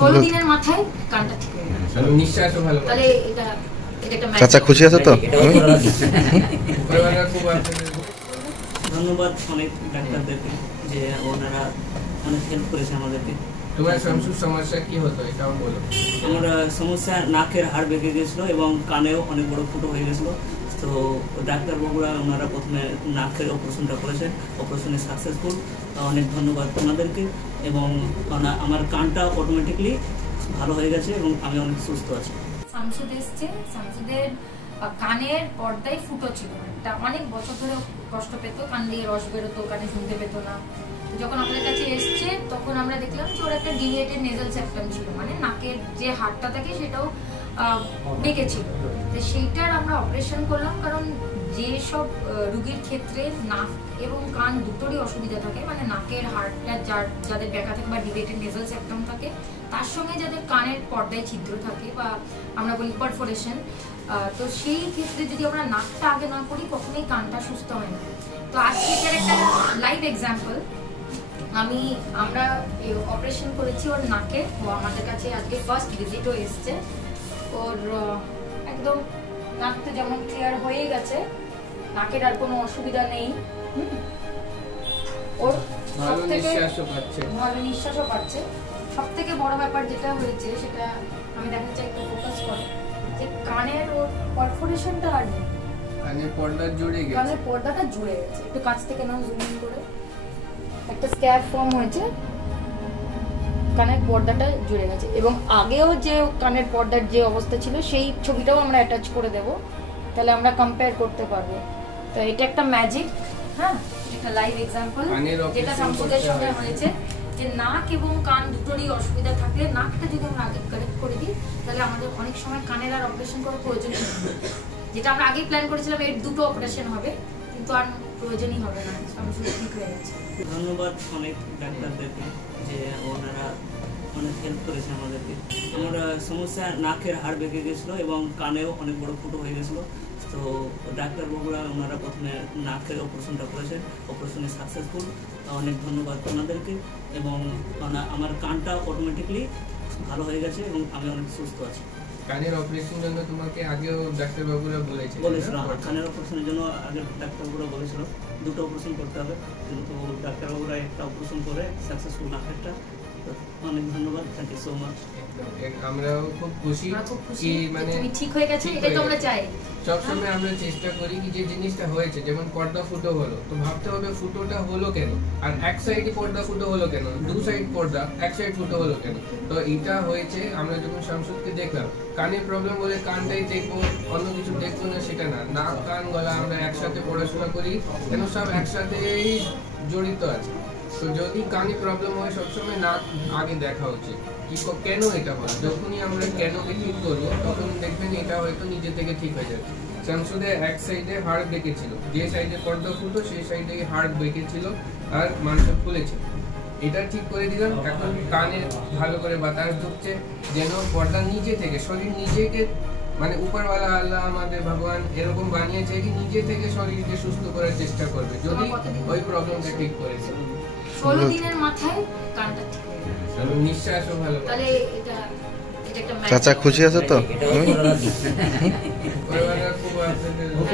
16 দিনের মাথায় কানটা ঠিক হয়ে গেল। তাহলে নিঃশ্বাসও ভালো। তাহলে এটা একটা চাচা খুশি আছে তো? ধন্যবাদ অনেক ডাক্তারদেরকে যে ওনারা অনেক হেল্প করেছে আমাদেরকে। তোমার শামসুর সমস্যা কি হতো এটাও বলো। আমার সমস্যা নাকের হাড় বেঁকে গেছিলো এবং কানেও অনেক বড় ফুটো হয়ে গেছিলো। তো ডাক্তারবাবুরা ওনারা প্রথমে নাকের অপারেশনটা করেছেন, অপারেশনে সাকসেসফুল। অনেক ধন্যবাদ ওনাদেরকে। এবং আমার কানটা অটোমেটিকলি ভালো হয়ে গেছে এবং আমি অনেক সুস্থ আছি। শামসুদ এসছে, শামসুদের কানের পর্দায় ফুটো ছিল, এটা অনেক বছর ধরে কষ্ট পেত, কান দিয়ে রস বেরোতো, কানে শুনতে পেত না। যখন আমাদের কাছে এসছে তখন আমরা দেখলাম যে ওর একটা ডিভিয়েটেড নেজাল সেপ্টাম ছিল, মানে নাকের যে হাড়টা থাকে সেটাও বেঁকে ছিল। তো সেইটার আমরা অপারেশন করলাম, কারণ যেসব রোগীর ক্ষেত্রে নাক এবং কান দুটোরই অসুবিধা থাকে, মানে নাকের হাড়টা যাদের বেঁকা থাকে বা ডিভিয়েটেড নেজাল সেপ্টাম থাকে, তার সঙ্গে যাদের কানের পর্দায় ছিদ্র থাকে বা আমরা বলি পারফোরেশন, তো সেই ক্ষেত্রে যদি আমরা নাকটা আগে না করি কখনোই কানটা সুস্থ হয় না। তো আজকে এটার একটা লাইভ এক্সাম্পল, আমরা অপারেশন করেছি ওর নাকে। ও আমাদের কাছে আজকে ফার্স্ট ভিজিটও এসছে। ওর একদম নাকটা যেমন ক্লিয়ার হয়ে গেছে, নাকের আর কোনো অসুবিধা নেই। ওর ভালো নিঃশ্বাসও পাচ্ছে। সব থেকে বড় ব্যাপার যেটা হয়েছে সেটা আমি দেখাতে চাই, একটু ফোকাস করো, যে কানের ওর পারফোরেশনটা আর নেই, কানের পর্দা জুড়ে গেছে, কানের পর্দাটা জুড়ে গেছে। একটু কাছ থেকে নাও, জুম ইন করে। একটা স্ক্যাব ফর্ম হয়েছে, কানের পর্দাটা জুড়ে গেছে। এবং আগেও যে কানের পর্দার যে অবস্থা ছিল সেই ছবিটাও আমরা অ্যাটাচ করে দেব, তাহলে আমরা কম্পেয়ার করতে পারবো। তো এটা একটা ম্যাজিক, হ্যাঁ, একটা লাইভ এক্সাম্পল যেটা শামসুদের সঙ্গে হয়েছে, যে নাক এবং কান দুটোরই অসুবিধা থাকলে নাকটা যদি আমরা আগে কারেক্ট করে দিই তাহলে আমাদের অনেক সময় কানের আর অপারেশন করার প্রয়োজন নেই। যেটা আমরা আগেই প্ল্যান করেছিলাম এর দুটো অপারেশন হবে, কিন্তু আর প্রয়োজনই হবে না, শামসুদ ঠিক হয়ে গেছে। ধন্যবাদ অনেক ডাক্তারদেরকে যে ওনারা অনেক হেল্প করেছে আমাদেরকে। আমার সমস্যা নাকের হাড় বেঁকে গেছিলো এবং কানেও অনেক বড় ফুটো হয়ে গেছিলো। তো ডাক্তারবাবুরা ওনারা প্রথমে নাকের অপারেশনটা করেছেন, অপারেশনে সাকসেসফুল। অনেক ধন্যবাদ ওনাদেরকে। এবং আমার কানটা অটোমেটিকলি ভালো হয়ে গেছে এবং আমি অনেক সুস্থ আছি। কানের অপারেশনের জন্য তোমাকে আগেও ডাক্তারবাবুরা বলেছিল? কানের অপারেশনের জন্য আগে ডাক্তারবাবুরা বলেছিল দুটো অপারেশন করতে হবে, কিন্তু ডাক্তারবাবুরা একটা অপারেশন করে সাকসেসফুল নাকেরটা। অনেক ধন্যবাদ, থ্যাংক ইউ সো মাচ। আমরাও খুব খুশি কি মানে ঠিক হয়ে গেছে, এটাই তো আমরা চাই। সবসময় আমরা চেষ্টা করি কি যে জিনিসটা হয়েছে, যেমন পর্দা ফুটো হলো, তো ভাবতে হবে ফুটোটা হলো কেন, আর এক সাইডে পর্দা ফুটো হলো কেন, দু সাইড পর্দা, এক সাইড ফুটো হলো কেন। তো এটা হয়েছে আমরা যখন শামসুদকে দেখলাম, কানের প্রবলেম বলে কানটাই দেখবো, অন্য কিছু দেখবো না সেটা না, নাক কান গলা আমরা একসাথে পড়াশোনা করি, কেন সব একসাথেই জড়িত আছে। তো যদি কানে প্রবলেম হয় সবসময় নাক আগে দেখা উচিত, কি কেন এটা হয়। যখনই আমরা কেনকে ঠিক করবো তখন দেখবেন এটা হয়তো নিজে থেকে ঠিক হয়ে যাবে। শামসুদের এক সাইডে হাড় বেঁকেছিল, যে সাইডে পর্দা ফুটো সেই সাইডে হাড় বেঁকেছিল আর মাংস ফুলেছিল, এটা ঠিক করে দিলাম। এখন কানে ভালো করে বাতাস ঢুকছে, যেন পর্দা নিজে থেকে, শরীর নিজেকে, মানে উপরওয়ালা আল্লাহ আমাদের ভগবান এরকম বানিয়েছে কি নিজে থেকে শরীরকে সুস্থ করার চেষ্টা করবে যদি ওই প্রবলেমটা ঠিক করেছে। 16 দিনের মাথায় কানটা ঠিক হয়ে গেল, নিঃশ্বাসও ভালো। তাহলে এটা একটা ম্যাজিক। চাচা খুশি আছে তো? খুব